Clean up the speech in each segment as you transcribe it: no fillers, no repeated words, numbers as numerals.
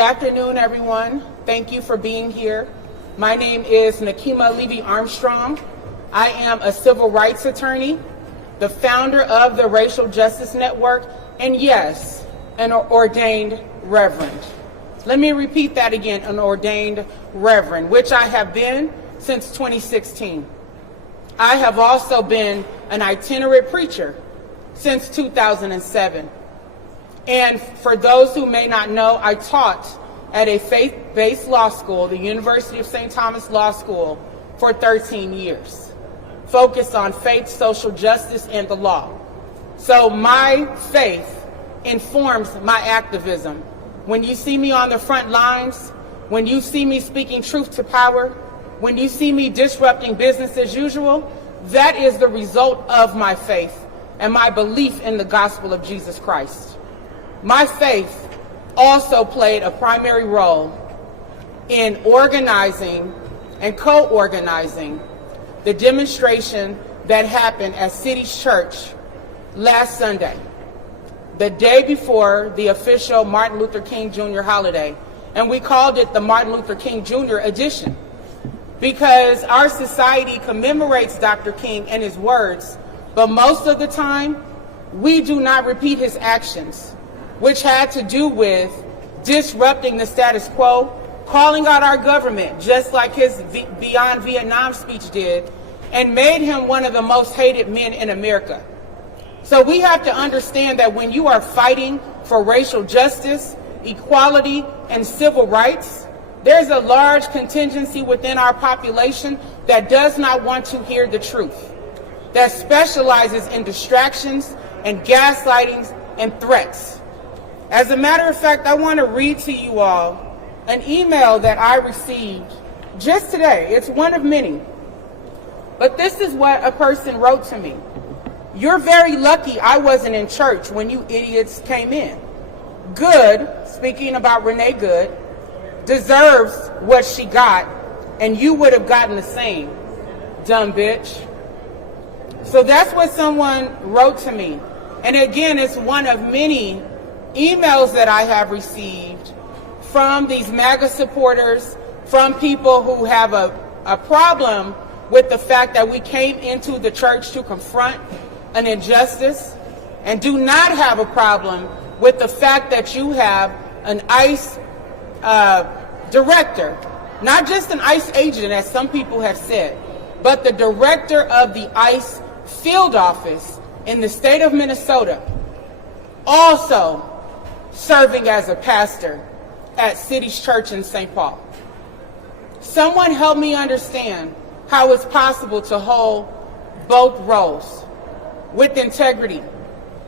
afternoon, everyone. Thank you for being here. My name is Nakima Levy Armstrong. I am a civil rights attorney, the founder of the Racial Justice Network, and yes, an ordained reverend. Let me repeat that again, an ordained reverend, which I have been since 2016. I have also been an itinerant preacher since 2007. And for those who may not know, I taught at a faith-based law school, the University of St. Thomas Law School, for 13 years, focused on faith, social justice, and the law. So my faith informs my activism. When you see me on the front lines, when you see me speaking truth to power, when you see me disrupting business as usual, that is the result of my faith and my belief in the gospel of Jesus Christ. My faith also played a primary role in organizing and co-organizing the demonstration that happened at City's Church last Sunday, the day before the official Martin Luther King Jr. holiday. And we called it the Martin Luther King Jr. edition because our society commemorates Dr. King and his words, but most of the time we do not repeat his actions, which had to do with disrupting the status quo, calling out our government, just like his Beyond Vietnam speech did, and made him one of the most hated men in America. So we have to understand that when you are fighting for racial justice, equality, and civil rights, there's a large contingency within our population that does not want to hear the truth, that specializes in distractions and gaslightings and threats. As a matter of fact, I want to read to you all an email that I received just today. It's one of many. But this is what a person wrote to me. "You're very lucky I wasn't in church when you idiots came in. Good," speaking about Renee Good, "deserves what she got, and you would have gotten the same, dumb bitch." So that's what someone wrote to me. And again, it's one of many emails that I have received from these MAGA supporters, from people who have a problem with the fact that we came into the church to confront an injustice, and do not have a problem with the fact that you have an ICE director, not just an ICE agent, as some people have said, but the director of the ICE field office in the state of Minnesota, also serving as a pastor at City's Church in St. Paul. Someone help me understand how it's possible to hold both roles with integrity,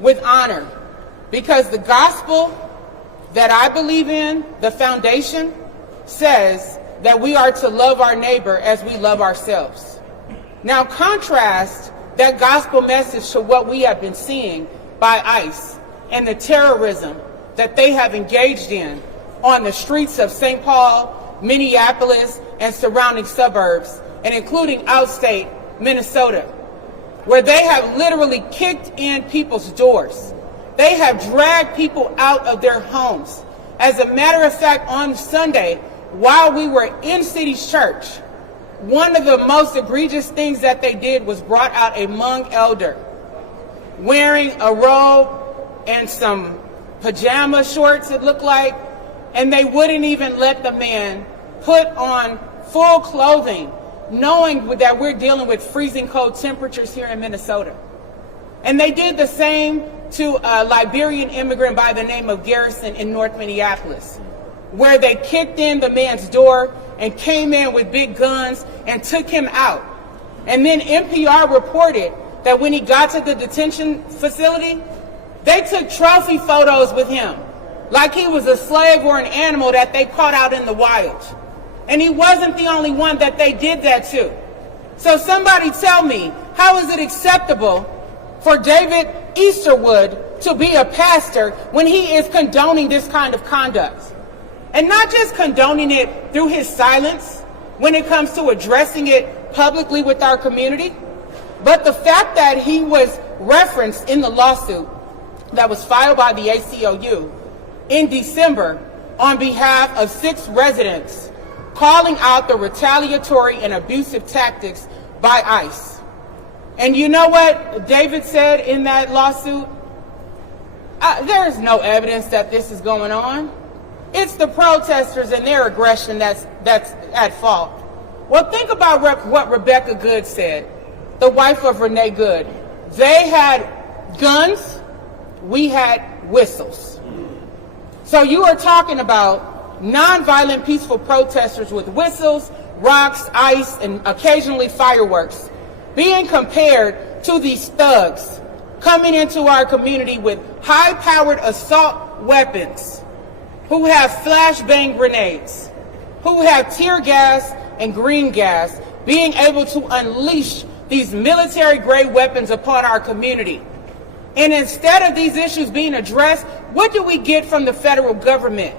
with honor, because the gospel that I believe in, the foundation, says that we are to love our neighbor as we love ourselves. Now contrast that gospel message to what we have been seeing by ICE and the terrorism that they have engaged in on the streets of St. Paul, Minneapolis, and surrounding suburbs, and including outstate Minnesota, where they have literally kicked in people's doors. They have dragged people out of their homes. As a matter of fact, on Sunday, while we were in City's Church, one of the most egregious things that they did was brought out a Hmong elder wearing a robe and some pajama shorts, it looked like, and they wouldn't even let the man put on full clothing, knowing that we're dealing with freezing cold temperatures here in Minnesota. And they did the same to a Liberian immigrant by the name of Garrison in North Minneapolis, where they kicked in the man's door and came in with big guns and took him out. And then NPR reported that when he got to the detention facility, they took trophy photos with him, like he was a slave or an animal that they caught out in the wild. And he wasn't the only one that they did that to. So somebody tell me, how is it acceptable for David Easterwood to be a pastor when he is condoning this kind of conduct? And not just condoning it through his silence when it comes to addressing it publicly with our community, but the fact that he was referenced in the lawsuit that was filed by the ACLU in December on behalf of 6 residents, calling out the retaliatory and abusive tactics by ICE. And you know what David said in that lawsuit? There is no evidence that this is going on. It's the protesters and their aggression that's at fault. Well, think about what Rebecca Good said, the wife of Renee Good. They had guns, we had whistles. So you are talking about nonviolent, peaceful protesters with whistles, rocks, ice, and occasionally fireworks being compared to these thugs coming into our community with high-powered assault weapons, who have flashbang grenades, who have tear gas and green gas, being able to unleash these military-grade weapons upon our community. And instead of these issues being addressed, what do we get from the federal government?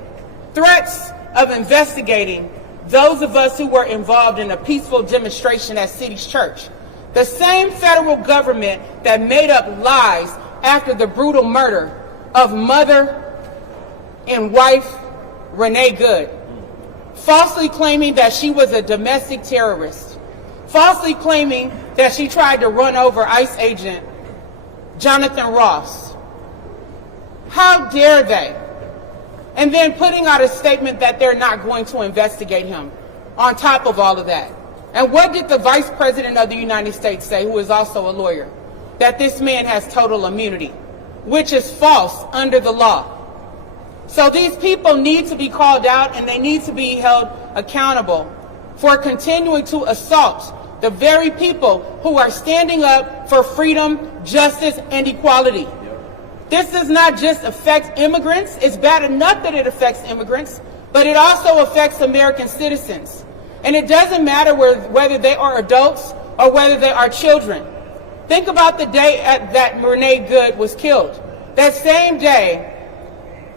Threats of investigating those of us who were involved in a peaceful demonstration at City's Church. The same federal government that made up lies after the brutal murder of mother and wife Renee Good, falsely claiming that she was a domestic terrorist, falsely claiming that she tried to run over ICE agent Jonathan Ross. How dare they? And then putting out a statement that they're not going to investigate him on top of all of that. And what did the Vice President of the United States say, who is also a lawyer? That this man has total immunity, which is false under the law. So these people need to be called out, and they need to be held accountable for continuing to assault the very people who are standing up for freedom, justice, and equality. This does not just affect immigrants. It's bad enough that it affects immigrants, but it also affects American citizens. And it doesn't matter whether they are adults or whether they are children. Think about the day that Renee Good was killed. That same day,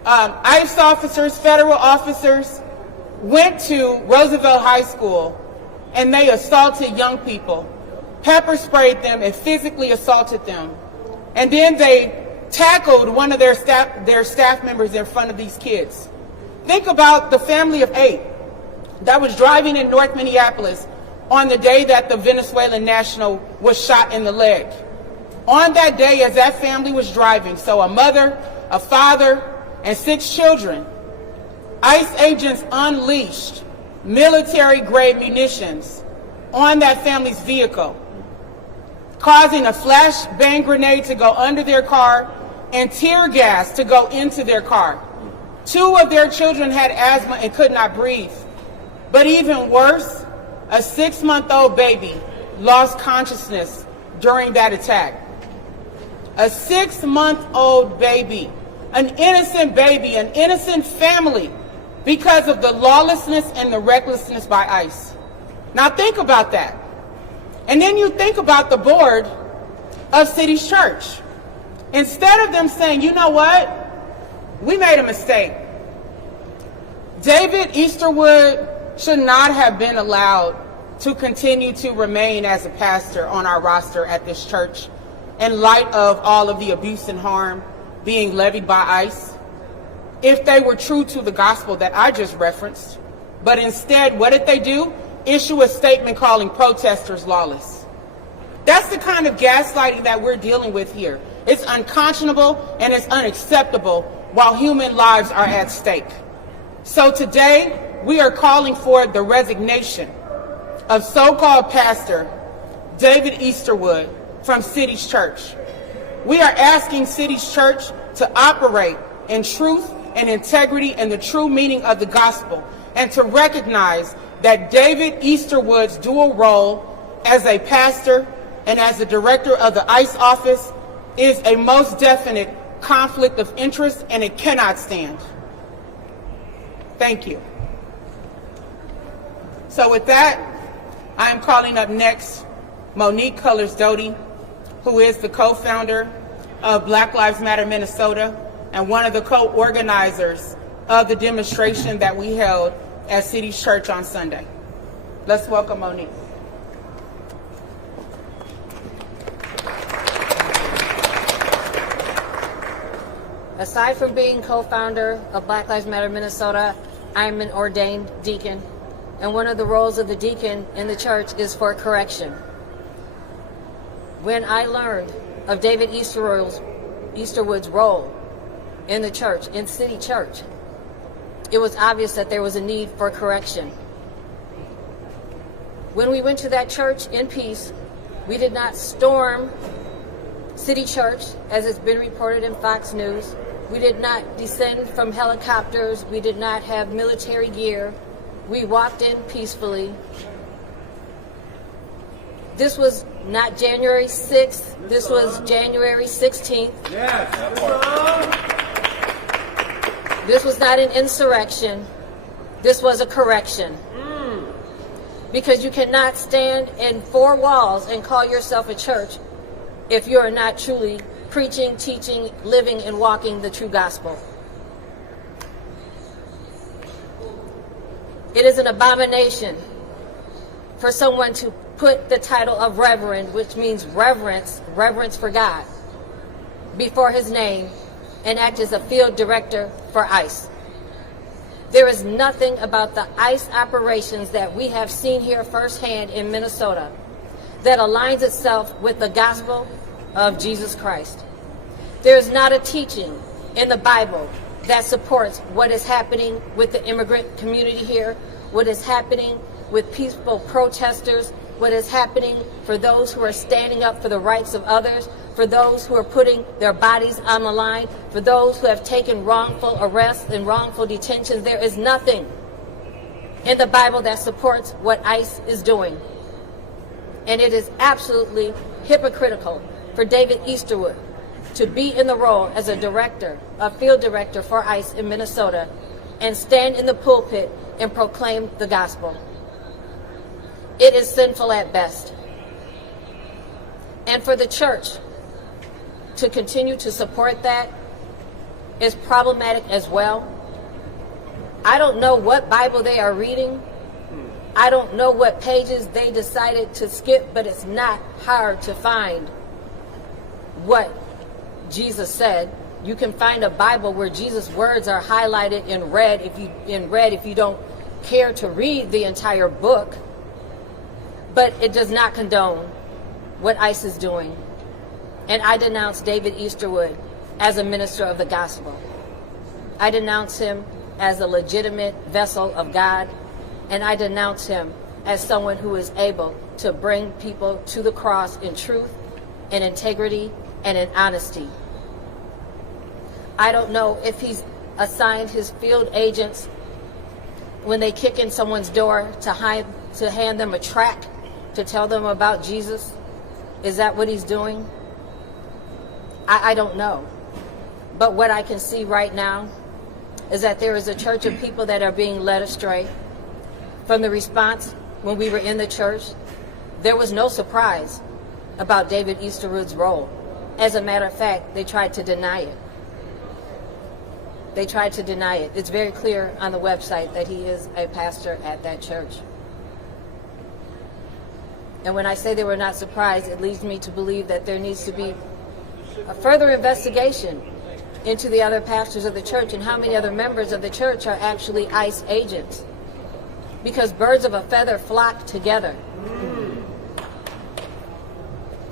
ICE officers, federal officers, went to Roosevelt High School and they assaulted young people, pepper sprayed them and physically assaulted them. And then they tackled one of their staff members in front of these kids. Think about the family of 8 that was driving in North Minneapolis on the day that the Venezuelan national was shot in the leg. On that day, as that family was driving, so a mother, a father, and 6 children, ICE agents unleashed military-grade munitions on that family's vehicle, causing a flashbang grenade to go under their car and tear gas to go into their car. 2 of their children had asthma and could not breathe. But even worse, a 6-month-old baby lost consciousness during that attack. A 6-month-old baby, an innocent family, because of the lawlessness and the recklessness by ICE. Now think about that. And then you think about the board of City's Church. Instead of them saying, you know what, we made a mistake. David Easterwood should not have been allowed to continue to remain as a pastor on our roster at this church in light of all of the abuse and harm being levied by ICE, if they were true to the gospel that I just referenced. But instead, what did they do? Issue a statement calling protesters lawless. That's the kind of gaslighting that we're dealing with here. It's unconscionable and it's unacceptable while human lives are at stake. So today, we are calling for the resignation of so-called Pastor David Easterwood from City's Church. We are asking City's Church to operate in truth and integrity and the true meaning of the gospel, and to recognize that David Easterwood's dual role as a pastor and as the director of the ICE office is a most definite conflict of interest, and it cannot stand. Thank you. So with that, I am calling up next Monique Cullors-Doty, who is the co-founder of Black Lives Matter Minnesota and one of the co-organizers of the demonstration that we held at City's Church on Sunday. Let's welcome Monique. Aside from being co-founder of Black Lives Matter Minnesota, I'm an ordained deacon, and one of the roles of the deacon in the church is for correction. When I learned of David Easterwood's role in the church, in City Church, it was obvious that there was a need for correction. When we went to that church in peace, we did not storm City Church, as it's been reported in Fox News. We did not descend from helicopters. We did not have military gear. We walked in peacefully. This was not January 6th. This was January 16th. Yes. This was not an insurrection. This was a correction. Because you cannot stand in four walls and call yourself a church if you are not truly preaching, teaching, living, and walking the true gospel. It is an abomination for someone to put the title of reverend, which means reverence for God, before his name and act as a field director for ICE. There is nothing about the ICE operations that we have seen here firsthand in Minnesota that aligns itself with the gospel of Jesus Christ. There is not a teaching in the Bible that supports what is happening with the immigrant community here, what is happening with peaceful protesters, what is happening for those who are standing up for the rights of others, for those who are putting their bodies on the line, for those who have taken wrongful arrests and wrongful detentions. There is nothing in the Bible that supports what ICE is doing. And it is absolutely hypocritical for David Easterwood to be in the role as a director, a field director for ICE in Minnesota, and stand in the pulpit and proclaim the gospel. It is sinful at best. And for the church to continue to support that is problematic as well. I don't know what Bible they are reading. I don't know what pages they decided to skip, but it's not hard to find what Jesus said. You can find a Bible where Jesus' words are highlighted in red if you don't care to read the entire book. But it does not condone what ICE is doing. And I denounce David Easterwood as a minister of the gospel. I denounce him as a legitimate vessel of God, and I denounce him as someone who is able to bring people to the cross in truth, in integrity, and in honesty. I don't know if he's assigned his field agents when they kick in someone's door to hand them a tract to tell them about Jesus. Is that what he's doing? I don't know. But what I can see right now is that there is a church of people that are being led astray. From the response when we were in the church, there was no surprise about David Easterwood's role. As a matter of fact, they tried to deny it. They tried to deny it. It's very clear on the website that he is a pastor at that church. And when I say they were not surprised, it leads me to believe that there needs to be a further investigation into the other pastors of the church and how many other members of the church are actually ICE agents. Because birds of a feather flock together.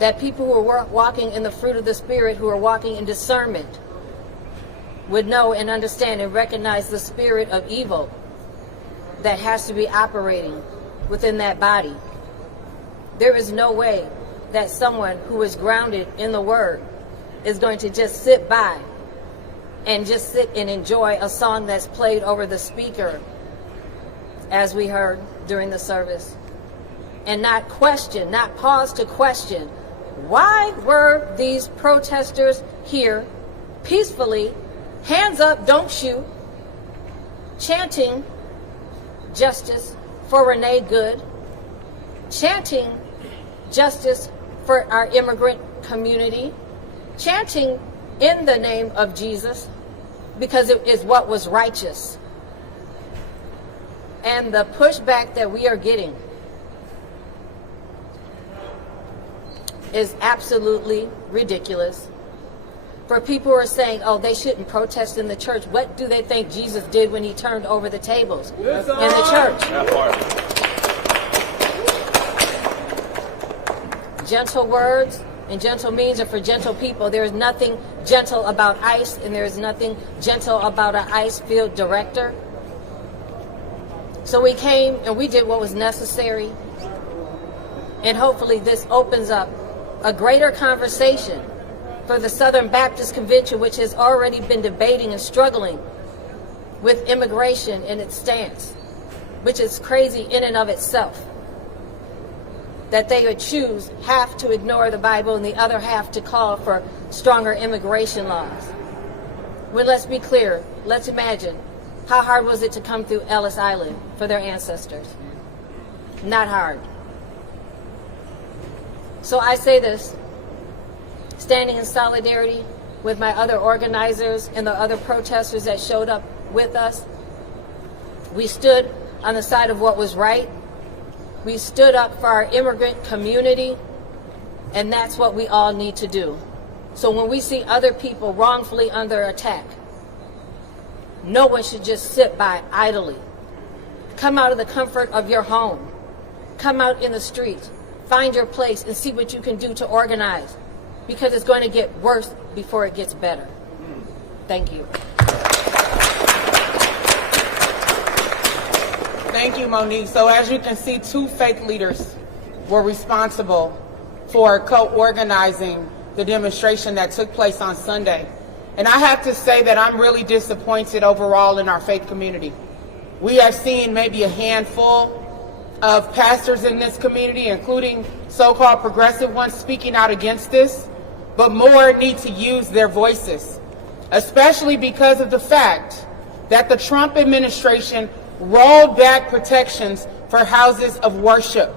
That people who are walking in the fruit of the Spirit, who are walking in discernment, would know and understand and recognize the spirit of evil that has to be operating within that body. There is no way that someone who is grounded in the Word is going to just sit by and just sit and enjoy a song that's played over the speaker, as we heard during the service, and not question, not pause to question, why were these protesters here peacefully, hands up, don't shoot, chanting justice for Renee Good, chanting justice for our immigrant community, chanting in the name of Jesus because it is what was righteous. And the pushback that we are getting is absolutely ridiculous. For people who are saying, oh, they shouldn't protest in the church, what do they think Jesus did when he turned over the tables in the church? Gentle words and gentle means are for gentle people. There is nothing gentle about ICE, and there is nothing gentle about an ICE field director. So we came and we did what was necessary. And hopefully this opens up a greater conversation for the Southern Baptist Convention, which has already been debating and struggling with immigration and its stance, which is crazy in and of itself, that they would choose half to ignore the Bible and the other half to call for stronger immigration laws. Well, let's be clear. Let's imagine, how hard was it to come through Ellis Island for their ancestors? Not hard. So I say this, standing in solidarity with my other organizers and the other protesters that showed up with us. We stood on the side of what was right. We stood up for our immigrant community, and that's what we all need to do. So when we see other people wrongfully under attack, no one should just sit by idly. Come out of the comfort of your home. Come out in the streets. Find your place and see what you can do to organize, because it's going to get worse before it gets better. Thank you. Thank you, Monique. So as you can see, 2 faith leaders were responsible for co-organizing the demonstration that took place on Sunday. And I have to say that I'm really disappointed overall in our faith community. We have seen maybe a handful of pastors in this community, including so-called progressive ones, speaking out against this, but more need to use their voices, especially because of the fact that the Trump administration rolled back protections for houses of worship.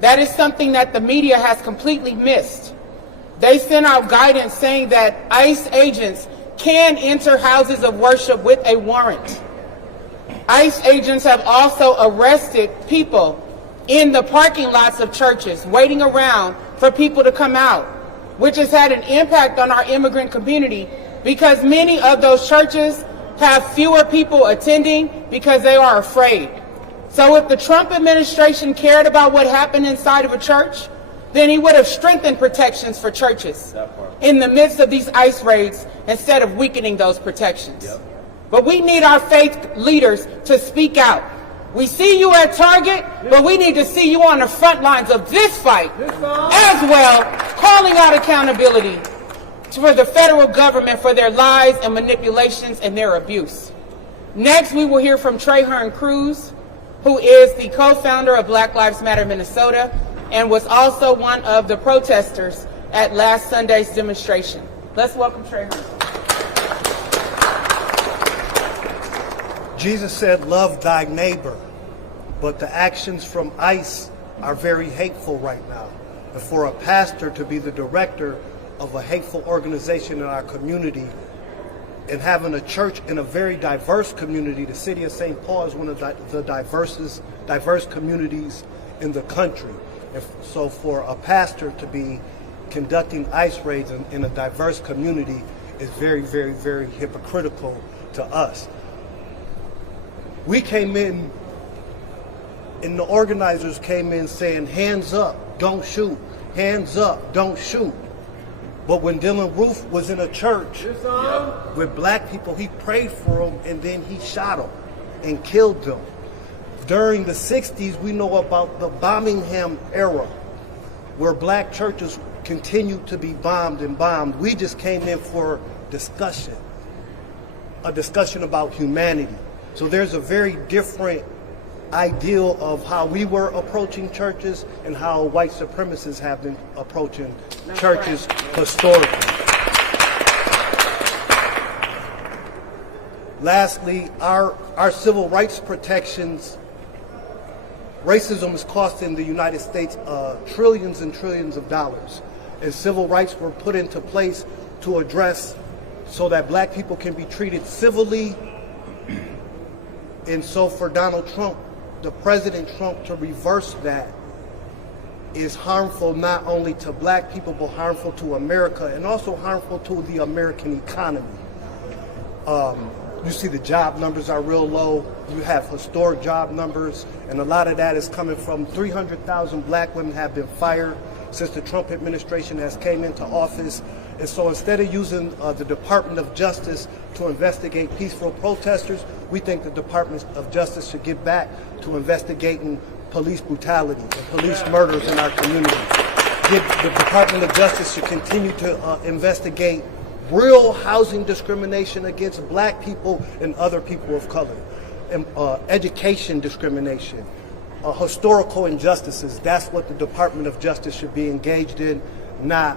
That is something that the media has completely missed. They sent out guidance saying that ICE agents can enter houses of worship with a warrant. ICE agents have also arrested people in the parking lots of churches, waiting around for people to come out, which has had an impact on our immigrant community because many of those churches have fewer people attending because they are afraid. So if the Trump administration cared about what happened inside of a church, then he would have strengthened protections for churches in the midst of these ICE raids instead of weakening those protections. Yep. But we need our faith leaders to speak out. We see you at Target, but we need to see you on the front lines of this fight as well, calling out accountability for the federal government for their lies and manipulations and their abuse. Next, we will hear from Trahern Cruz, who is the co-founder of Black Lives Matter Minnesota and was also one of the protesters at last Sunday's demonstration. Let's welcome Trahern. Jesus said, love thy neighbor, but the actions from ICE are very hateful right now. And for a pastor to be the director of a hateful organization in our community and having a church in a very diverse community, the city of St. Paul is one of the diverse communities in the country. And so for a pastor to be conducting ICE raids in a diverse community is very, very, very hypocritical to us. We came in, and the organizers came in saying, hands up, don't shoot. Hands up, don't shoot. But when Dylan Roof was in a church with black people, he prayed for them and then he shot them and killed them. During the 60s, we know about the Birmingham era where black churches continued to be bombed and bombed. We just came in for discussion, a discussion about humanity. So there's a very different ideal of how we were approaching churches and how white supremacists have been approaching churches historically. Lastly, our civil rights protections, racism is costing the United States trillions and trillions of dollars. And civil rights were put into place to address so that black people can be treated civilly. And so for Donald Trump, the President Trump, to reverse that is harmful not only to black people, but harmful to America and also harmful to the American economy. You see the job numbers are real low. You have historic job numbers, and a lot of that is coming from 300,000 black women have been fired since the Trump administration has came into office. And so instead of using the Department of Justice to investigate peaceful protesters, we think the Department of Justice should get back to investigating police brutality and police murders in our communities. The Department of Justice should continue to investigate real housing discrimination against black people and other people of color, education discrimination, historical injustices. That's what the Department of Justice should be engaged in, not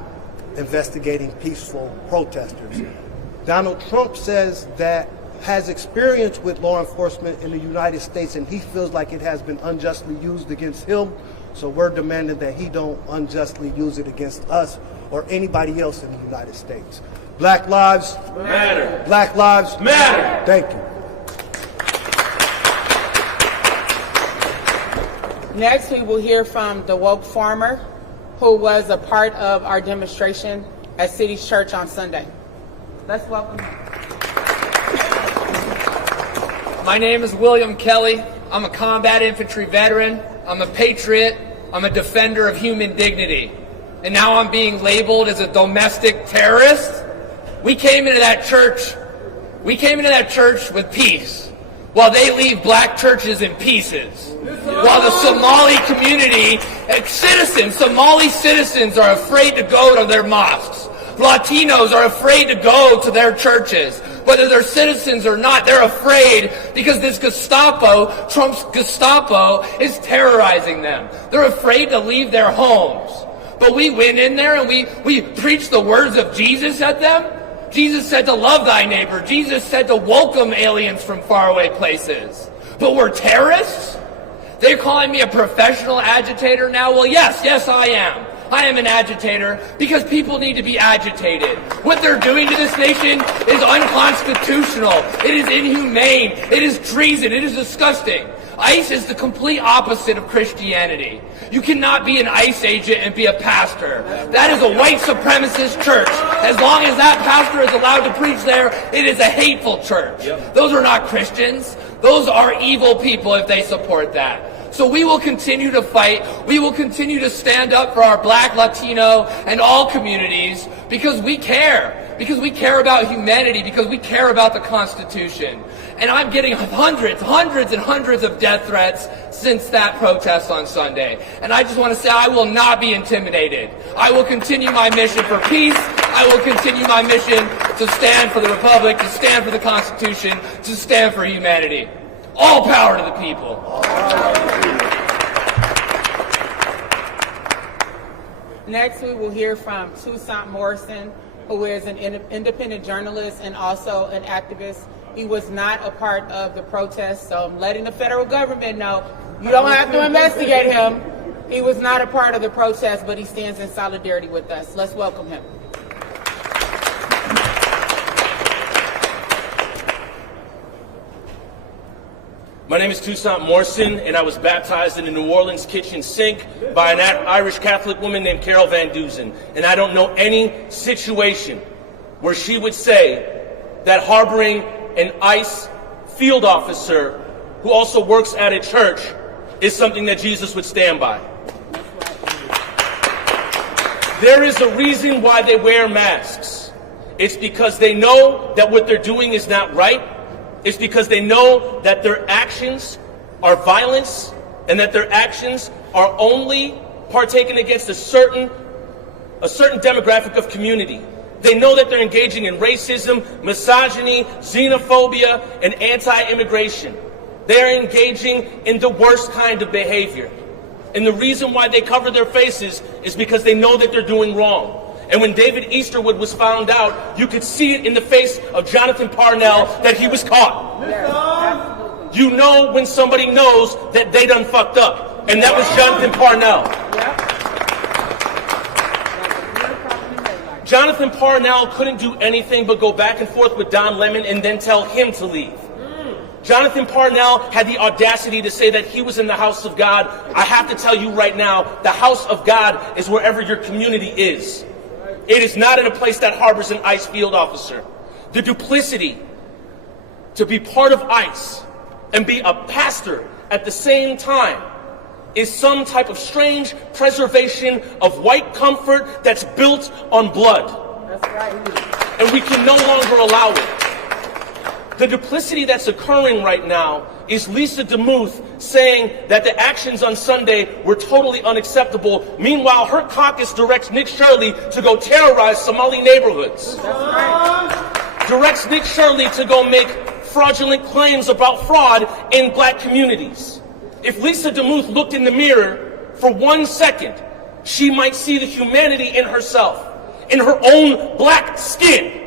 investigating peaceful protesters. Donald Trump says that has experience with law enforcement in the United States, and he feels like it has been unjustly used against him. So we're demanding that he don't unjustly use it against us or anybody else in the United States. Black lives matter. Black lives matter. Thank you. Next, we will hear from the woke farmer, who was a part of our demonstration at City's Church on Sunday. Let's welcome him. My name is William Kelly. I'm a combat infantry veteran. I'm a patriot. I'm a defender of human dignity. And now I'm being labeled as a domestic terrorist. We came into that church with peace, while they leave black churches in pieces. While the Somali community, Somali citizens are afraid to go to their mosques. Latinos are afraid to go to their churches. Whether they're citizens or not, they're afraid because this Gestapo, Trump's Gestapo, is terrorizing them. They're afraid to leave their homes. But we went in there and we preached the words of Jesus at them. Jesus said to love thy neighbor. Jesus said to welcome aliens from faraway places. But we're terrorists? They're calling me a professional agitator now? Well, yes, I am. I am an agitator because people need to be agitated. What they're doing to this nation is unconstitutional. It is inhumane. It is treason. It is disgusting. ICE is the complete opposite of Christianity. You cannot be an ICE agent and be a pastor. That is a white supremacist church. As long as that pastor is allowed to preach there, it is a hateful church. Those are not Christians. Those are evil people if they support that. So we will continue to fight. We will continue to stand up for our black, Latino, and all communities because we care. Because we care about humanity. Because we care about the Constitution. And I'm getting hundreds and hundreds of death threats since that protest on Sunday. And I just want to say I will not be intimidated. I will continue my mission for peace. I will continue my mission to stand for the Republic, to stand for the Constitution, to stand for humanity. All power to the people. Next, we will hear from Toussaint Morrison, who is an independent journalist and also an activist. He was not a part of the protest, so I'm letting the federal government know you don't have to investigate him. He was not a part of the protest, but he stands in solidarity with us. Let's welcome him. My name is Toussaint Morrison, and I was baptized in a New Orleans kitchen sink by an Irish Catholic woman named Carol Van Dusen. And I don't know any situation where she would say that harboring an ICE field officer who also works at a church is something that Jesus would stand by. There is a reason why they wear masks. It's because they know that what they're doing is not right. It's because they know that their actions are violence and that their actions are only partaken against a certain demographic of community. They know that they're engaging in racism, misogyny, xenophobia, and anti-immigration. They're engaging in the worst kind of behavior. And the reason why they cover their faces is because they know that they're doing wrong. And when David Easterwood was found out, you could see it in the face of Jonathan Parnell that he was caught. Yes, you know when somebody knows that they done fucked up. And that was Jonathan Parnell. Jonathan Parnell couldn't do anything but go back and forth with Don Lemon and then tell him to leave. Jonathan Parnell had the audacity to say that he was in the house of God. I have to tell you right now, the house of God is wherever your community is. It is not in a place that harbors an ICE field officer. The duplicity to be part of ICE and be a pastor at the same time is some type of strange preservation of white comfort that's built on blood. That's right. And we can no longer allow it. The duplicity that's occurring right now is Lisa DeMuth saying that the actions on Sunday were totally unacceptable. Meanwhile, her caucus directs Nick Shirley to go terrorize Somali neighborhoods. That's right. Directs Nick Shirley to go make fraudulent claims about fraud in black communities. If Lisa DeMuth looked in the mirror for 1 second, she might see the humanity in herself, in her own black skin,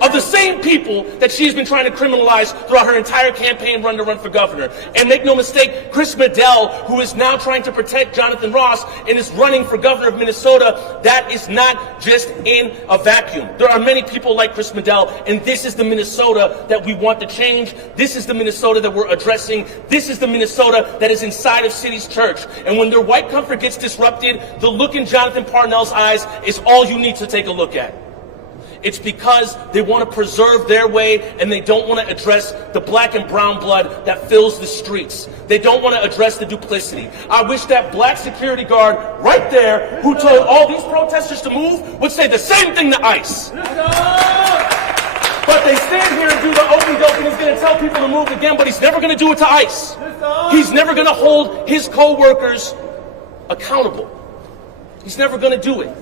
of the same people that she's been trying to criminalize throughout her entire campaign run to run for governor. And make no mistake, Chris Medell, who is now trying to protect Jonathan Ross and is running for governor of Minnesota, that is not just in a vacuum. There are many people like Chris Medell, and this is the Minnesota that we want to change. This is the Minnesota that we're addressing. This is the Minnesota that is inside of City's Church. And when their white comfort gets disrupted, the look in Jonathan Parnell's eyes is all you need to take a look at. It's because they want to preserve their way and they don't want to address the black and brown blood that fills the streets. They don't want to address the duplicity. I wish that black security guard right there who told all these protesters to move would say the same thing to ICE. But they stand here and do the okey doke and he's going to tell people to move again, but he's never going to do it to ICE. He's never going to hold his co-workers accountable. He's never going to do it.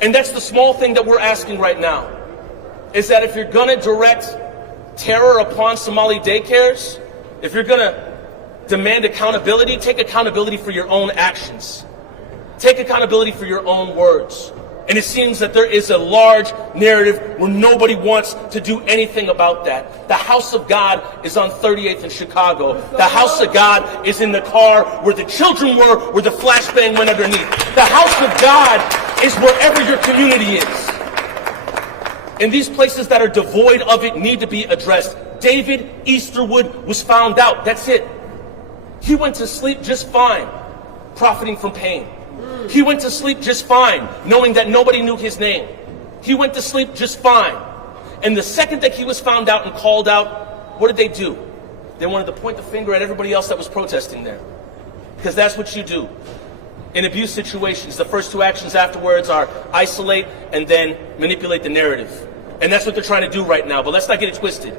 And that's the small thing that we're asking right now, is that if you're going to direct terror upon Somali daycares, if you're going to demand accountability, take accountability for your own actions. Take accountability for your own words. And it seems that there is a large narrative where nobody wants to do anything about that. The house of God is on 38th in Chicago. The house of God is in the car where the children were, where the flashbang went underneath. The house of God is wherever your community is. And these places that are devoid of it need to be addressed. David Easterwood was found out. That's it. He went to sleep just fine, profiting from pain. He went to sleep just fine, knowing that nobody knew his name. He went to sleep just fine. And the second that he was found out and called out, what did they do? They wanted to point the finger at everybody else that was protesting there. Because that's what you do. In abuse situations, the first two actions afterwards are isolate and then manipulate the narrative. And that's what they're trying to do right now. But let's not get it twisted.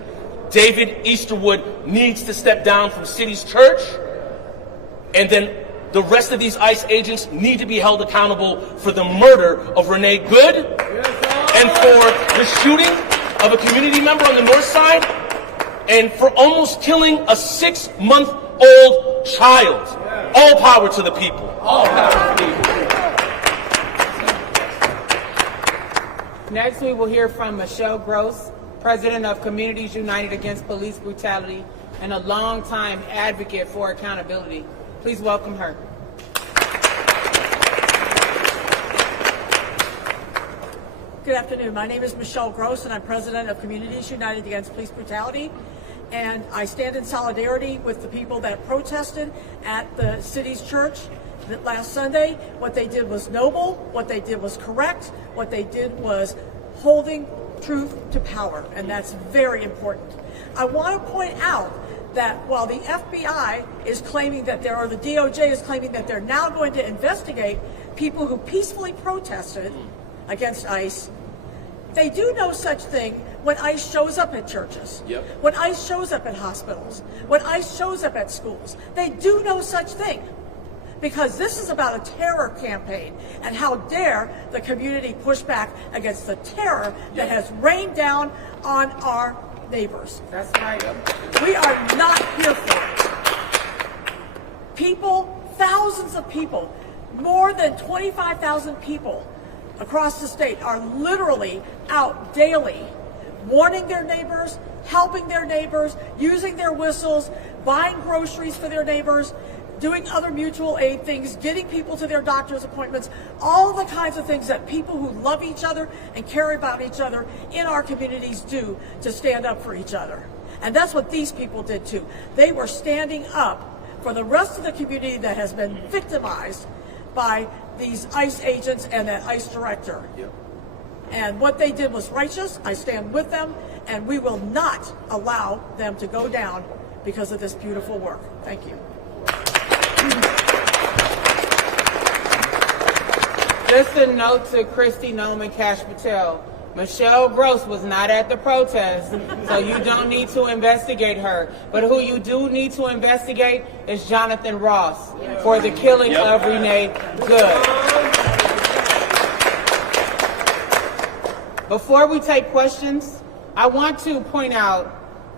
David Easterwood needs to step down from City's Church, and then the rest of these ICE agents need to be held accountable for the murder of Renee Good and for the shooting of a community member on the north side and for almost killing a 6-month-old child. All power to the people. All power to the people. Next, we will hear from Michelle Gross, President of Communities United Against Police Brutality and a longtime advocate for accountability. Please welcome her. Good afternoon. My name is Michelle Gross, and I'm president of Communities United Against Police Brutality. And I stand in solidarity with the people that protested at the city's church last Sunday. What they did was noble. What they did was correct. What they did was holding truth to power, and that's very important. I want to point out that while the FBI is claiming that or the DOJ is claiming that they're now going to investigate people who peacefully protested against ICE, they do no such thing when ICE shows up at churches, when ICE shows up at hospitals, when ICE shows up at schools. They do no such thing, because this is about a terror campaign, and how dare the community push back against the terror that has rained down on our neighbors. That's right. We are not here for it. People, thousands of people, more than 25,000 people across the state are literally out daily warning their neighbors, helping their neighbors, using their whistles, buying groceries for their neighbors, doing other mutual aid things, getting people to their doctor's appointments, all the kinds of things that people who love each other and care about each other in our communities do to stand up for each other. And that's what these people did too. They were standing up for the rest of the community that has been victimized by these ICE agents and that ICE director. Yep. And what they did was righteous. I stand with them, and we will not allow them to go down because of this beautiful work. Thank you. Just a note to Christy Nome and Cash Patel. Michelle Gross was not at the protest, so you don't need to investigate her. But who you do need to investigate is Jonathan Ross for the killing of Renee Good. Before we take questions, I want to point out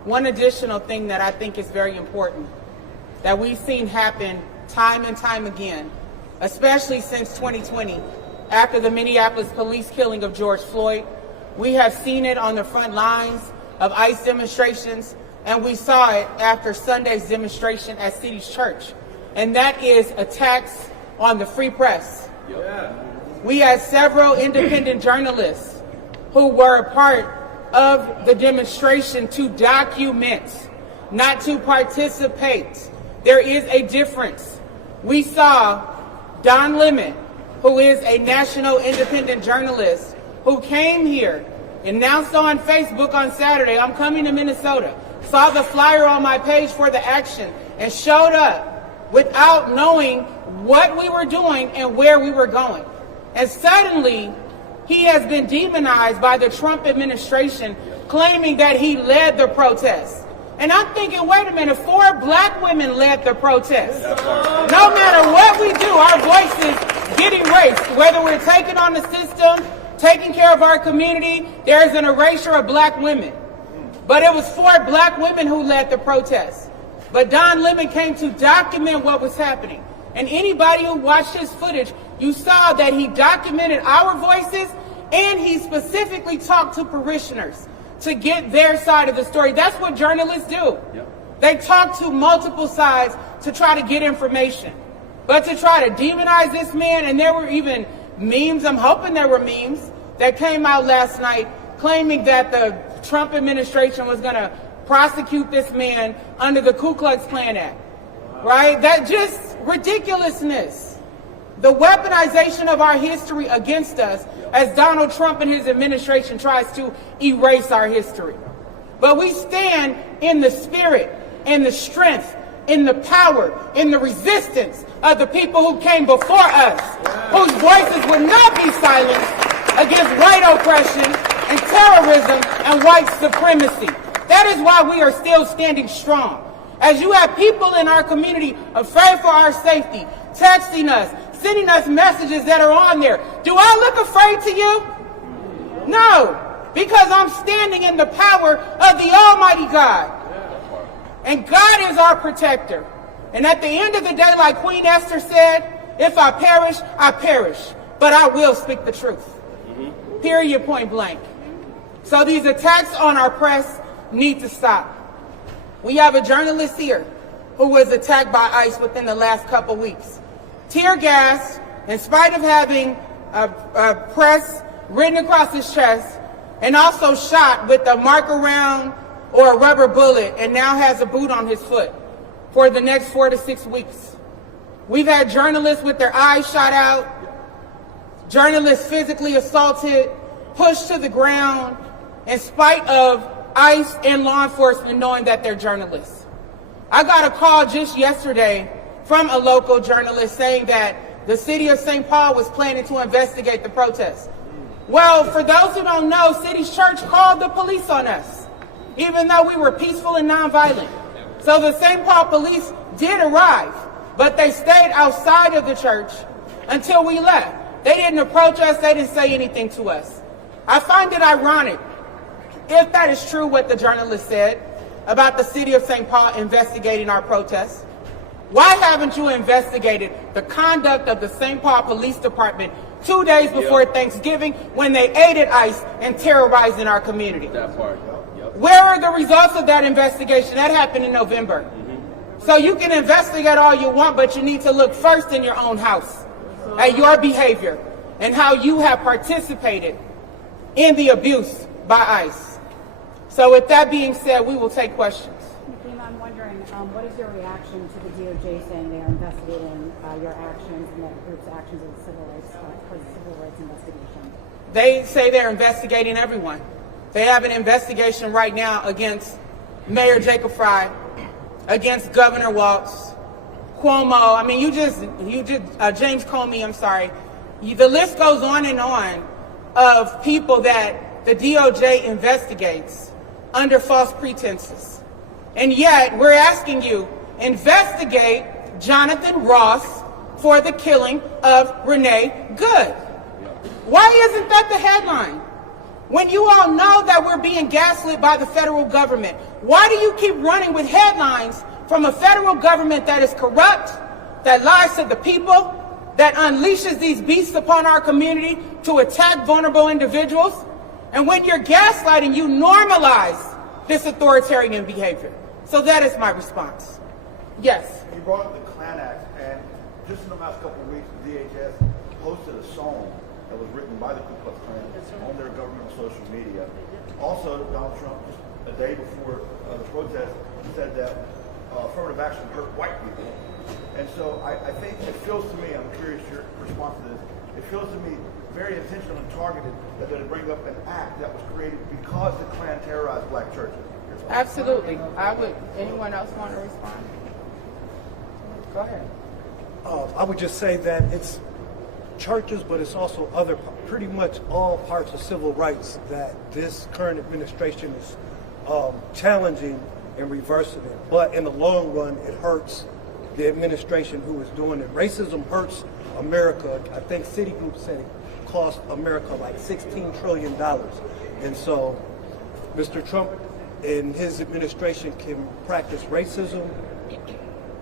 one additional thing that I think is very important that we've seen happen time and time again, especially since 2020, after the Minneapolis police killing of George Floyd. We have seen it on the front lines of ICE demonstrations, and we saw it after Sunday's demonstration at City's Church, and that is attacks on the free press. Yeah. We had several independent journalists who were a part of the demonstration to document, not to participate. There is a difference. We saw Don Lemon, who is a national independent journalist, who came here, announced on Facebook on Saturday, I'm coming to Minnesota, saw the flyer on my page for the action, and showed up without knowing what we were doing and where we were going. And suddenly, he has been demonized by the Trump administration, claiming that he led the protest. And I'm thinking, wait a minute, 4 black women led the protest. No matter what we do, our voices get erased, whether we're taking on the system, taking care of our community, there is an erasure of black women. But it was 4 black women who led the protest. But Don Lemon came to document what was happening. And anybody who watched his footage, you saw that he documented our voices, and he specifically talked to parishioners to get their side of the story. That's what journalists do. Yep. They talk to multiple sides to try to get information. But to try to demonize this man, and there were even memes, I'm hoping there were memes, that came out last night claiming that the Trump administration was going to prosecute this man under the Ku Klux Klan Act. Right? That just ridiculousness. The weaponization of our history against us as Donald Trump and his administration tries to erase our history. But we stand in the spirit, in the strength, in the power, in the resistance of the people who came before us, whose voices would not be silenced against white oppression and terrorism and white supremacy. That is why we are still standing strong. As you have people in our community afraid for our safety, texting us, sending us messages that are on there. Do I look afraid to you? No, because I'm standing in the power of the Almighty God. And God is our protector. And at the end of the day, like Queen Esther said, if I perish, but I will speak the truth. Period, point blank. So these attacks on our press need to stop. We have a journalist here who was attacked by ICE within the last couple weeks. Tear gas, in spite of having a press written across his chest, and also shot with a marker round or a rubber bullet, and now has a boot on his foot for the next 4 to 6 weeks. We've had journalists with their eyes shot out, journalists physically assaulted, pushed to the ground, in spite of ICE and law enforcement knowing that they're journalists. I got a call just yesterday from a local journalist saying that the city of St. Paul was planning to investigate the protest. Well, for those who don't know, City's Church called the police on us, even though we were peaceful and nonviolent. So the St. Paul police did arrive, but they stayed outside of the church until we left. They didn't approach us, they didn't say anything to us. I find it ironic, if that is true what the journalist said about the city of St. Paul investigating our protests. Why haven't you investigated the conduct of the St. Paul Police Department 2 days before Thanksgiving when they aided ICE and terrorizing our community? That part. Where are the results of that investigation? That happened in November. So you can investigate all you want, but you need to look first in your own house at your behavior and how you have participated in the abuse by ICE. So with that being said, we will take questions. Nakima, I'm wondering, what is your reaction to the DOJ saying they are investigating your actions and that group's actions in the civil rights investigation? They say they're investigating everyone. They have an investigation right now against Mayor Jacob Fry, against Governor Walz, Cuomo. I mean, James Comey, I'm sorry. The list goes on of people that the DOJ investigates under false pretenses. And yet, we're asking you, investigate Jonathan Ross for the killing of Renee Good. Why isn't that the headline? When you all know that we're being gaslit by the federal government, why do you keep running with headlines from a federal government that is corrupt, that lies to the people, that unleashes these beasts upon our community to attack vulnerable individuals? And when you're gaslighting, you normalize this authoritarian behavior. So that is my response. Yes. You brought up the Klan Act, and just in the last couple of weeks, the DHS posted a song that was written by the Ku Klux Klan on their government social media. Also, Donald Trump, just a day before the protest, said that affirmative action hurt white people. And so I think it feels to me, I'm curious your response to this, it feels to me very intentional and targeted that they bring up an act that was created because the Klan terrorized black churches. Absolutely. Anyone else want to respond? Go ahead. I would just say that it's churches, but it's also pretty much all parts of civil rights that this current administration is challenging and reversing it. But in the long run, it hurts the administration who is doing it. Racism hurts America. I think Citigroup said it cost America like $16 trillion. And so Mr. Trump and his administration can practice racism,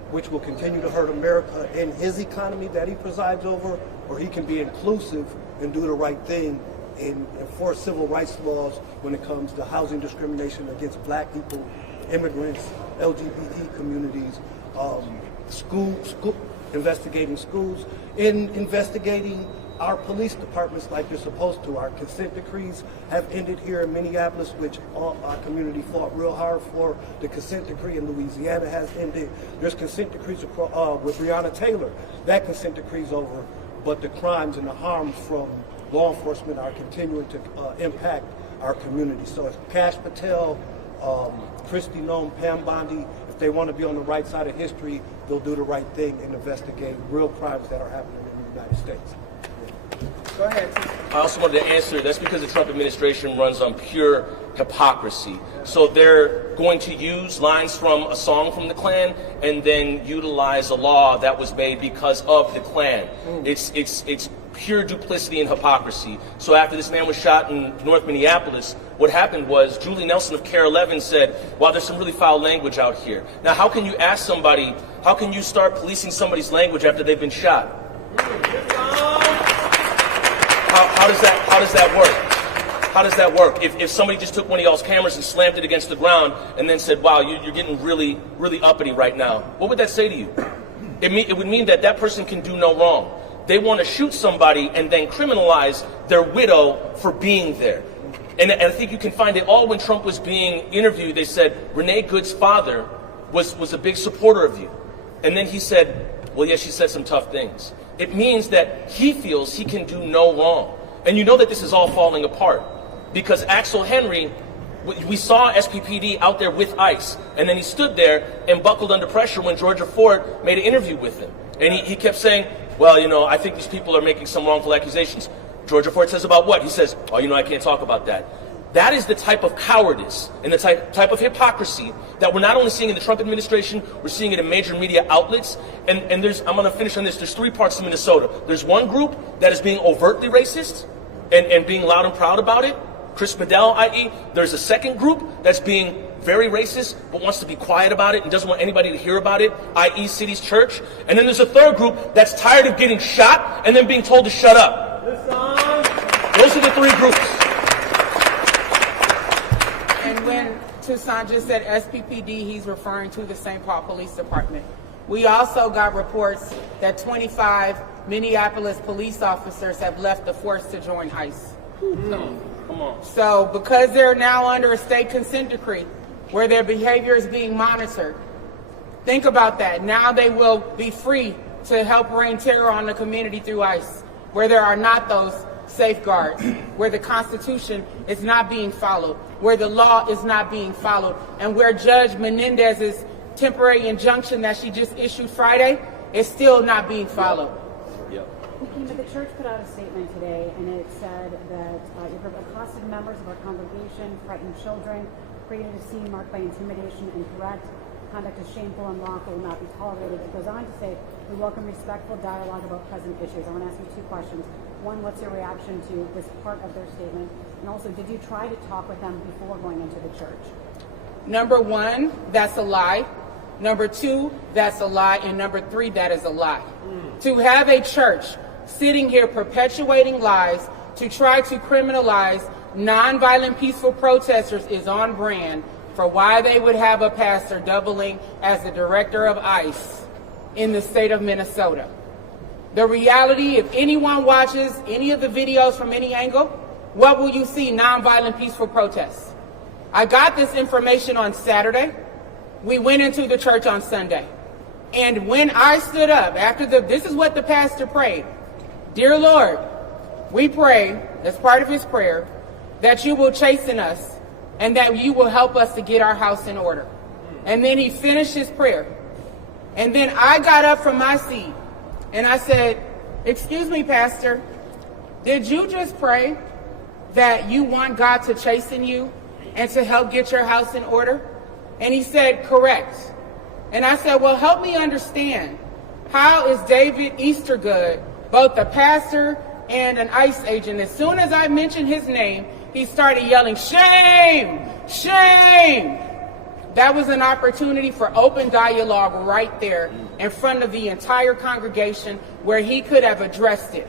which will continue to hurt America and his economy that he presides over, or he can be inclusive and do the right thing and enforce civil rights laws when it comes to housing discrimination against black people, immigrants, LGBT communities, investigating schools, and investigating our police departments like they're supposed to. Our consent decrees have ended here in Minneapolis, which our community fought real hard for. The consent decree in Louisiana has ended. There's consent decrees with Breonna Taylor. That consent decree's over, but the crimes and the harms from law enforcement are continuing to impact our community. So it's Kash Patel, Kristi Noem, Pam Bondi. If they want to be on the right side of history, they'll do the right thing and investigate real crimes that are happening in the United States. Go ahead. I also wanted to answer, that's because the Trump administration runs on pure hypocrisy. So they're going to use lines from a song from the Klan and then utilize a law that was made because of the Klan. It's pure duplicity and hypocrisy. So after this man was shot in North Minneapolis, what happened was Julie Nelson of Care 11 said, wow, there's some really foul language out here. Now, how can you ask somebody, how can you start policing somebody's language after they've been shot? How does that work? How does that work? If somebody just took one of y'all's cameras and slammed it against the ground and then said, wow, you're getting really, really uppity right now, what would that say to you? It would mean that that person can do no wrong. They want to shoot somebody and then criminalize their widow for being there. And I think you can find it all when Trump was being interviewed. They said, Renee Good's father was a big supporter of you. And then he said, well, yeah, she said some tough things. It means that he feels he can do no wrong. And you know that this is all falling apart because Axel Henry, we saw SPPD out there with ICE, and then he stood there and buckled under pressure when Georgia Ford made an interview with him. And he kept saying, well, you know, I think these people are making some wrongful accusations. Georgia Ford says about what? He says, oh, you know, I can't talk about that. That is the type of cowardice and the type of hypocrisy that we're not only seeing in the Trump administration, we're seeing it in major media outlets. And I'm going to finish on this. There's three parts to Minnesota. There's one group that is being overtly racist and being loud and proud about it. Chris Bedell, i.e. There's a second group that's being very racist but wants to be quiet about it and doesn't want anybody to hear about it, i.e. City's Church. And then there's a third group that's tired of getting shot and then being told to shut up. Those are the three groups. And when Toussaint just said SPPD, he's referring to the St. Paul Police Department. We also got reports that 25 Minneapolis police officers have left the force to join ICE. Come on. So because they're now under a state consent decree where their behavior is being monitored, think about that. Now they will be free to help rain terror on the community through ICE, where there are not those safeguards, where the Constitution is not being followed, where the law is not being followed, and where Judge Menendez's temporary injunction that she just issued Friday is still not being followed. Yep. But the church put out a statement today, and it said that you accosted members of our congregation, frightened children, created a scene marked by intimidation and threat. Conduct is shameful and lawful, will not be tolerated. It goes on to say, we welcome respectful dialogue about present issues. I want to ask you two questions. One, what's your reaction to this part of their statement? And also, did you try to talk with them before going into the church? Number one, that's a lie. Number two, that's a lie. And number three, that is a lie. To have a church sitting here perpetuating lies to try to criminalize nonviolent peaceful protesters is on brand for why they would have a pastor doubling as the director of ICE in the state of Minnesota. The reality, if anyone watches any of the videos from any angle, what will you see? Nonviolent peaceful protests. I got this information on Saturday. We went into the church on Sunday. And when I stood up after this is what the pastor prayed. Dear Lord, we pray as part of his prayer that you will chasten us and that you will help us to get our house in order. And then he finished his prayer. And then I got up from my seat and I said, excuse me, Pastor, did you just pray that you want God to chasten you and to help get your house in order? And he said, correct. And I said, well, help me understand. How is David Eastergood both a pastor and an ICE agent? As soon as I mentioned his name, he started yelling, shame, shame. That was an opportunity for open dialogue right there in front of the entire congregation where he could have addressed it.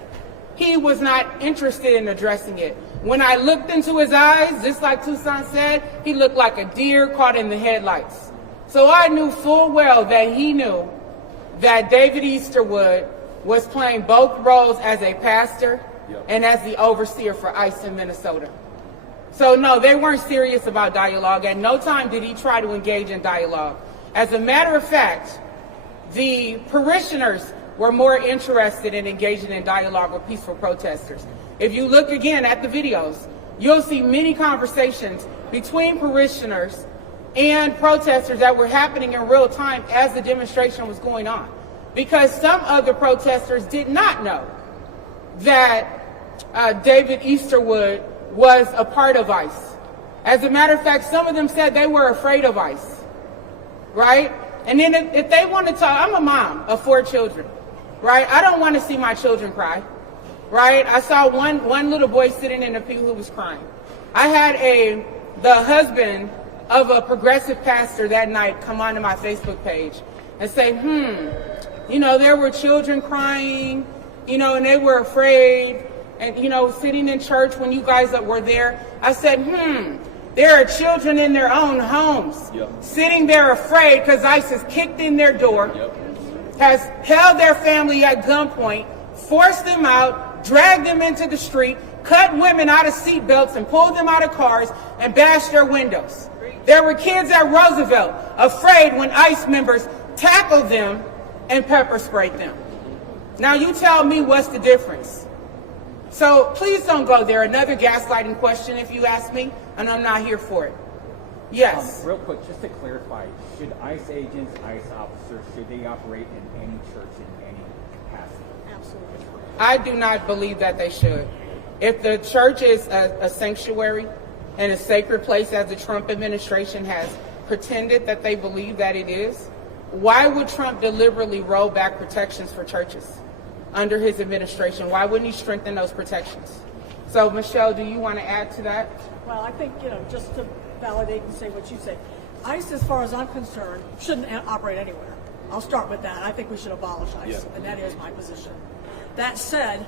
He was not interested in addressing it. When I looked into his eyes, just like Tucson said, he looked like a deer caught in the headlights. So I knew full well that he knew that David Easterwood was playing both roles as a pastor and as the overseer for ICE in Minnesota. So no, they weren't serious about dialogue. At no time did he try to engage in dialogue. As a matter of fact, the parishioners were more interested in engaging in dialogue with peaceful protesters. If you look again at the videos, you'll see many conversations between parishioners and protesters that were happening in real time as the demonstration was going on. Because some of the protesters did not know that David Easterwood was a part of ICE. As a matter of fact, some of them said they were afraid of ICE, right? And then if they want to talk, I'm a mom of 4 children, right? I don't want to see my children cry, right? I saw one little boy sitting in the pew who was crying. I had the husband of a progressive pastor that night come onto my Facebook page and say, there were children crying, and they were afraid, and, sitting in church when you guys were there. I said, there are children in their own homes, sitting there afraid because ICE has kicked in their door, has held their family at gunpoint, forced them out, dragged them into the street, cut women out of seatbelts and pulled them out of cars and bashed their windows. There were kids at Roosevelt afraid when ICE members tackled them and pepper sprayed them. Now you tell me what's the difference. So please don't go there. Another gaslighting question if you ask me, and I'm not here for it. Yes. Real quick, just to clarify, should ICE agents, ICE officers, should they operate in any church in any capacity? Absolutely. I do not believe that they should. If the church is a sanctuary and a sacred place, as the Trump administration has pretended that they believe that it is, why would Trump deliberately roll back protections for churches under his administration? Why wouldn't he strengthen those protections? So, Michelle, do you want to add to that? Well, I think, just to validate and say what you say, ICE, as far as I'm concerned, shouldn't operate anywhere. I'll start with that. I think we should abolish ICE, and that is my position. That said,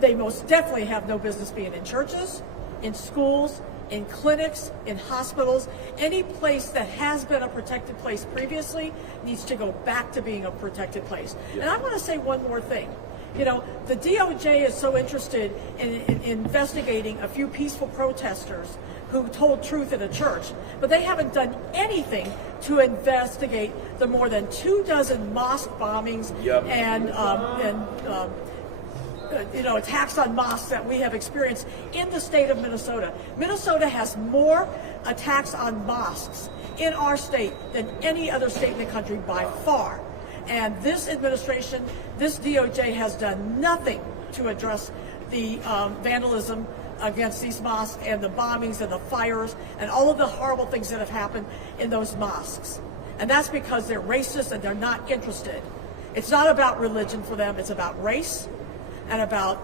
they most definitely have no business being in churches, in schools, in clinics, in hospitals. Any place that has been a protected place previously needs to go back to being a protected place. And I want to say one more thing. You know, the DOJ is so interested in investigating a few peaceful protesters who told truth in a church, but they haven't done anything to investigate the more than 24 mosque bombings and attacks on mosques that we have experienced in the state of Minnesota. Minnesota has more attacks on mosques in our state than any other state in the country by far. And this administration, this DOJ has done nothing to address the vandalism against these mosques and the bombings and the fires and all of the horrible things that have happened in those mosques. And that's because they're racist and they're not interested. It's not about religion for them, it's about race and about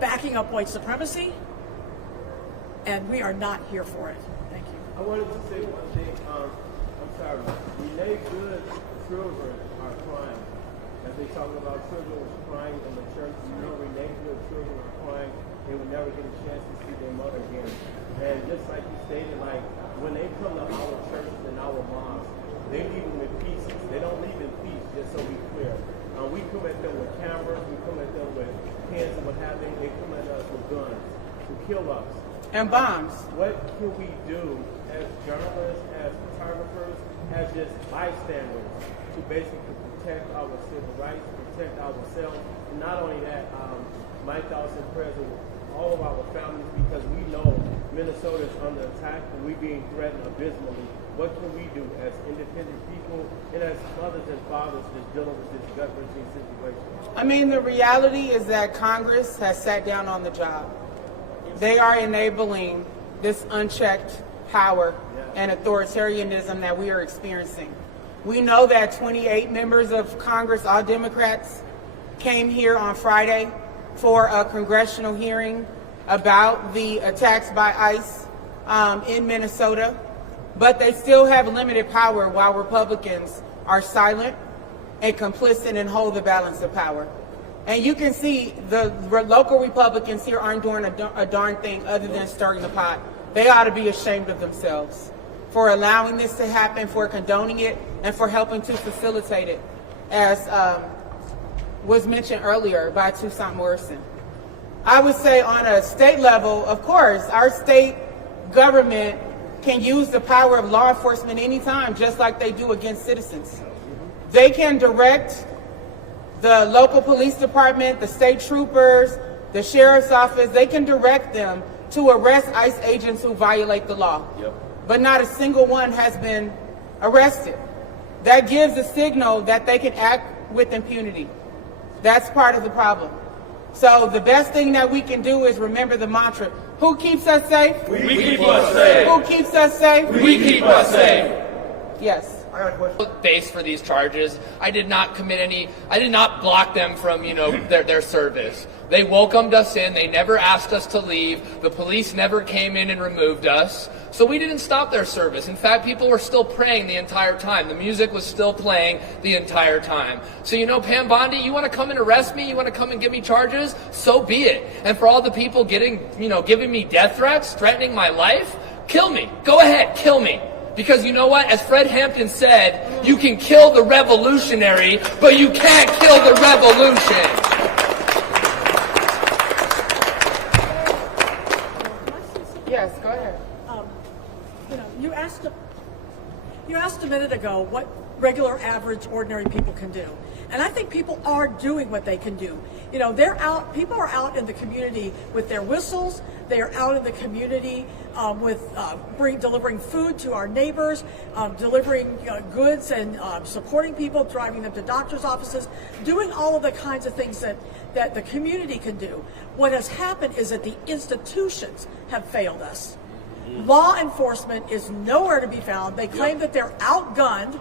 backing up white supremacy, and we are not here for it. Thank you. I wanted to say one thing. I'm sorry. Renee Good's children are crying. As they talk about children was crying in the church, Renee Good's children are crying. They would never get a chance to see their mother again. And just like you stated, like when they come to our churches and our mosques, they leave them in pieces. They don't leave in peace, just so we're clear. We come at them with cameras, we come at them with pens and what have you. They come at us with guns to kill us. And bombs. What can we do as journalists, as photographers, as just bystanders to basically protect our civil rights, protect ourselves? And not only that, my thoughts and prayers with all of our families, because we know Minnesota is under attack and we're being threatened abysmally. What can we do as independent people and as mothers and fathers just dealing with this gut-wrenching situation? I mean, the reality is that Congress has sat down on the job. They are enabling this unchecked power and authoritarianism that we are experiencing. We know that 28 members of Congress, all Democrats, came here on Friday for a congressional hearing about the attacks by ICE in Minnesota, but they still have limited power while Republicans are silent and complicit and hold the balance of power. And you can see the local Republicans here aren't doing a darn thing other than stirring the pot. They ought to be ashamed of themselves for allowing this to happen, for condoning it, and for helping to facilitate it, as was mentioned earlier by Toussaint Morrison. I would say on a state level, of course, our state government can use the power of law enforcement anytime, just like they do against citizens. They can direct the local police department, the state troopers, the sheriff's office, they can direct them to arrest ICE agents who violate the law. But not a single one has been arrested. That gives a signal that they can act with impunity. That's part of the problem. So the best thing that we can do is remember the mantra. Who keeps us safe? We keep us safe. Who keeps us safe? We keep us safe. Yes. Face for these charges. I did not block them from, their service. They welcomed us in. They never asked us to leave. The police never came in and removed us. So we didn't stop their service. In fact, people were still praying the entire time. The music was still playing the entire time. So, Pam Bondi, you want to come and arrest me? You want to come and give me charges? So be it. And for all the people giving me death threats, threatening my life, kill me. Go ahead, kill me. Because you know what? As Fred Hampton said, you can kill the revolutionary, but you can't kill the revolution. Yes, go ahead. You asked a minute ago what regular, average, ordinary people can do. And I think people are doing what they can do. People are out in the community with their whistles. They are out in the community delivering food to our neighbors, delivering goods and supporting people, driving them to doctor's offices, doing all of the kinds of things that the community can do. What has happened is that the institutions have failed us. Law enforcement is nowhere to be found. They claim that they're outgunned.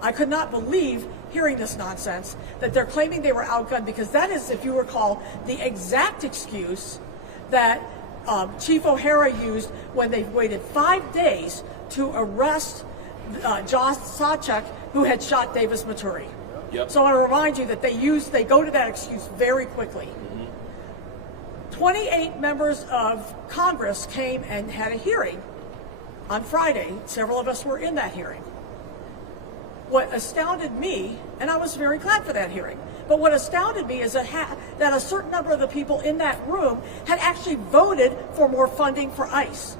I could not believe hearing this nonsense, that they're claiming they were outgunned, because that is, if you recall, the exact excuse that Chief O'Hara used when they waited 5 days to arrest Josh Sawchuk, who had shot Davis Maturi. So I want to remind you that they go to that excuse very quickly. 28 members of Congress came and had a hearing on Friday. Several of us were in that hearing. what astounded me, and I was very glad for that hearing, but what astounded me is that a certain number of the people in that room had actually voted for more funding for ICE,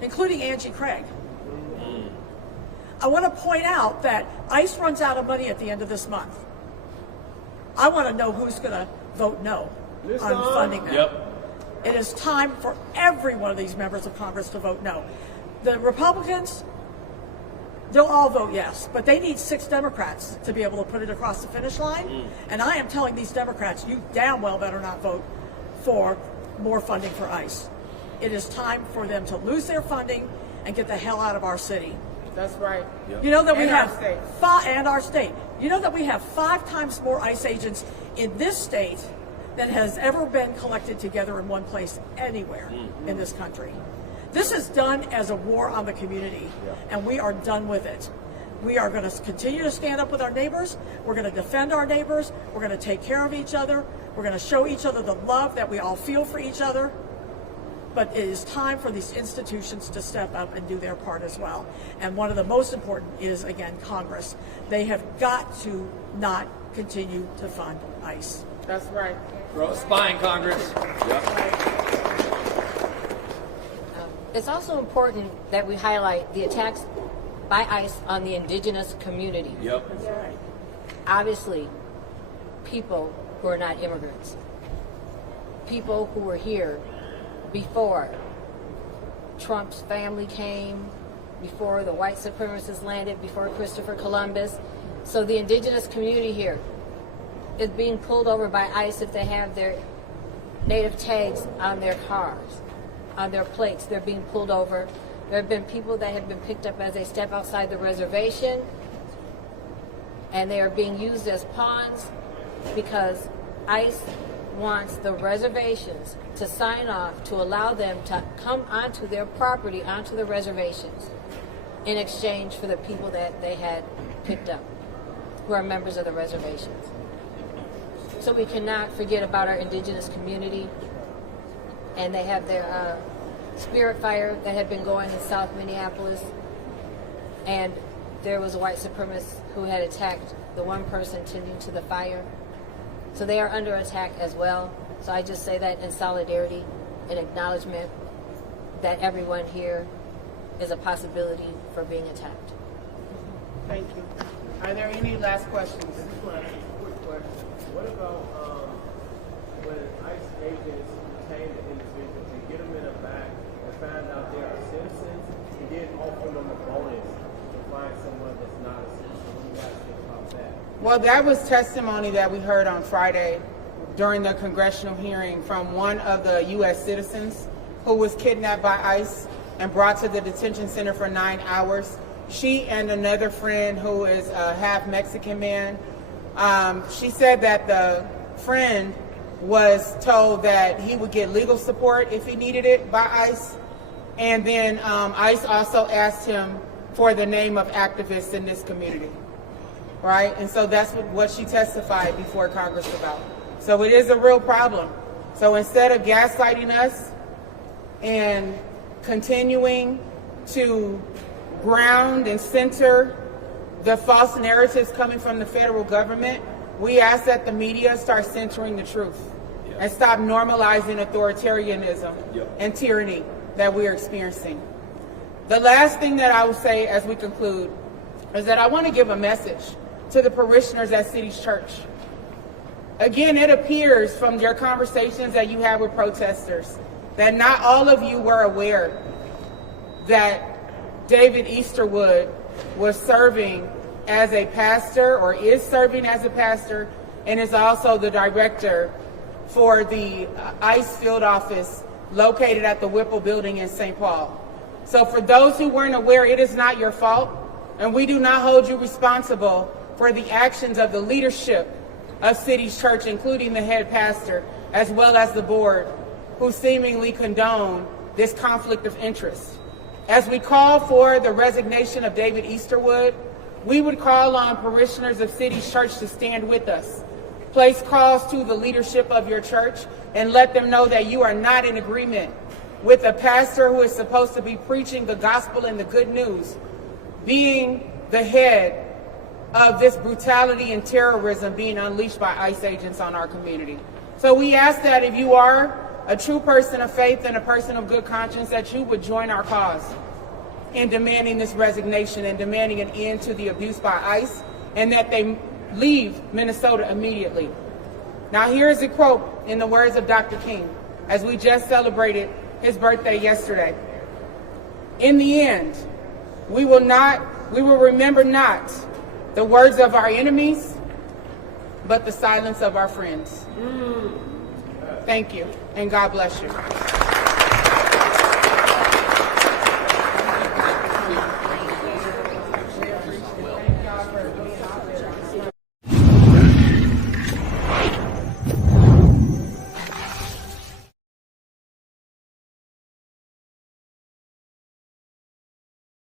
including Angie Craig. I want to point out that ICE runs out of money at the end of this month. I want to know who's going to vote no on funding that. Yep. It is time for every one of these members of Congress to vote no. The Republicans, they'll all vote yes, but they need 6 Democrats to be able to put it across the finish line. And I am telling these Democrats, you damn well better not vote for more funding for ICE. It is time for them to lose their funding and get the hell out of our city. That's right. You know that we And have our state. and our state. You know that we have 5 times more ICE agents in this state than has ever been collected together in one place anywhere in this country. This is done as a war on the community, and we are done with it. We are going to continue to stand up with our neighbors. We're going to defend our neighbors. We're going to take care of each other. We're going to show each other the love that we all feel for each other. But it is time for these institutions to step up and do their part as well. And one of the most important is, again, Congress. They have got to not continue to fund ICE. That's right. Throw a spine, Congress. It's also important that we highlight the attacks by ICE on the indigenous community. Yep. That's right. Obviously, people who are not immigrants, people who were here before Trump's family came, before the white supremacists landed, before Christopher Columbus. So the indigenous community here is being pulled over by ICE if they have their native tags on their cars, on their plates. They're being pulled over. There have been people that have been picked up as they step outside the reservation, and they are being used as pawns because ICE wants the reservations to sign off to allow them to come onto their property, onto the reservations, in exchange for the people that they had picked up, who are members of the reservations. So we cannot forget about our indigenous community, and they have their spirit fire that had been going in South Minneapolis, and there was a white supremacist who had attacked the one person tending to the fire. So they are under attack as well. So I just say that in solidarity and acknowledgement that everyone here is a possibility for being attacked. Thank you. Are there any last questions? I just want to ask a quick question. What about when ICE agents detain the individual and get them in a bag and find out they are citizens and then offer them a bonus to find someone that's not a citizen? What do you guys think about that? Well, that was testimony that we heard on Friday during the congressional hearing from one of the U.S. citizens who was kidnapped by ICE and brought to the detention center for 9 hours. She and another friend who is a half Mexican man, she said that the friend was told that he would get legal support if he needed it by ICE. And then ICE also asked him for the name of activists in this community. Right? And so that's what she testified before Congress about. So it is a real problem. So instead of gaslighting us and continuing to ground and center the false narratives coming from the federal government, we ask that the media start centering the truth and stop normalizing authoritarianism and tyranny that we're experiencing. The last thing that I will say as we conclude is that I want to give a message to the parishioners at City's Church. Again, it appears from your conversations that you have with protesters that not all of you were aware that David Easterwood was serving as a pastor, or is serving as a pastor, and is also the director for the ICE field office located at the Whipple building in St. Paul. So for those who weren't aware, it is not your fault, and we do not hold you responsible for the actions of the leadership of City's Church, including the head pastor, as well as the board, who seemingly condone this conflict of interest. As we call for the resignation of David Easterwood, we would call on parishioners of City's Church to stand with us. Place calls to the leadership of your church and let them know that you are not in agreement with a pastor who is supposed to be preaching the gospel and the good news, being the head of this brutality and terrorism being unleashed by ICE agents on our community. So we ask that if you are a true person of faith and a person of good conscience, that you would join our cause in demanding this resignation and demanding an end to the abuse by ICE, and that they leave Minnesota immediately. Now here is a quote in the words of Dr. King, as we just celebrated his birthday yesterday. In the end, we will remember not the words of our enemies, but the silence of our friends. Thank you, and God bless you.